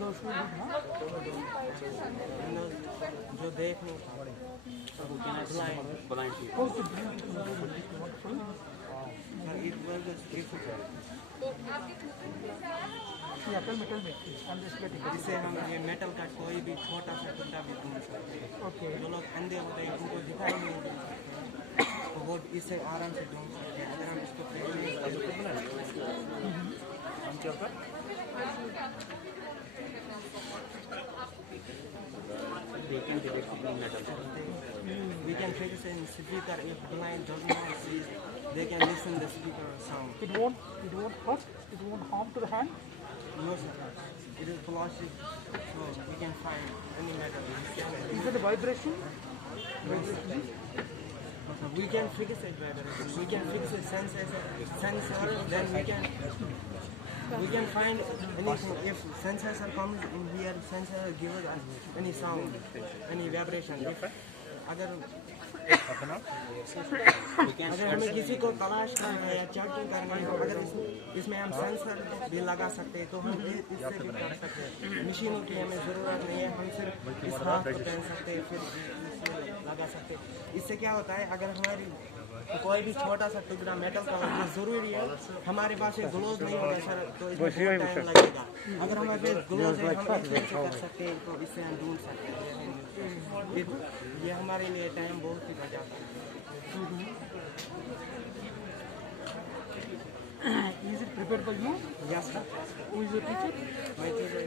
those who did not. जो देख नहीं blind people. Okay, wonderful. It was difficult. Yeah, tell me, please. I'm just getting it. जिसे हम ये metal का कोई भी छोटा सा टुकड़ा भी ढूंढ सकते हैं। Okay. जो लोग अंधे होते हैं उनको दिखाई नहीं देता तो वो इसे आराम से ढूंढ सकते हैं अगर हम इसको we can fix in speaker if blind does not see they can listen the speaker sound. It won't hurt. It won't harm to the hand. No sir, it is plastic so we can find any metal. Is it a vibration? We can fix it vibration. We can fix it sensor. Then we can find anything. If sensors are comes in here, sensor gives us any sound, any vibration. अगर हमें किसी को तलाश करना है या chatting करना है अगर इसमें हम सेंसर भी लगा सकते हैं तो हम इससे भी कर सकते हैं। मशीनों की हमें ज़रूरत नहीं है, हम सिर्फ इस हाथ को पहन सकते हैं फिर लगा सकते हैं। इससे क्या होता है अगर हमारी कोई भी छोटा सा टुकड़ा मेटल का होना जरूरी है, हमारे पास एक ग्लोव नहीं होगा सर तो इसमें टाइम लगेगा। अगर हमारे पास ग्लोव है हम इससे कर सकते हैं तो इससे हम ढूंढ सकते हैं। ये हमारे लिए टाइम बहुत ही बचाता है। Is it prepared by you? Yes sir. Who is your teacher? My teacher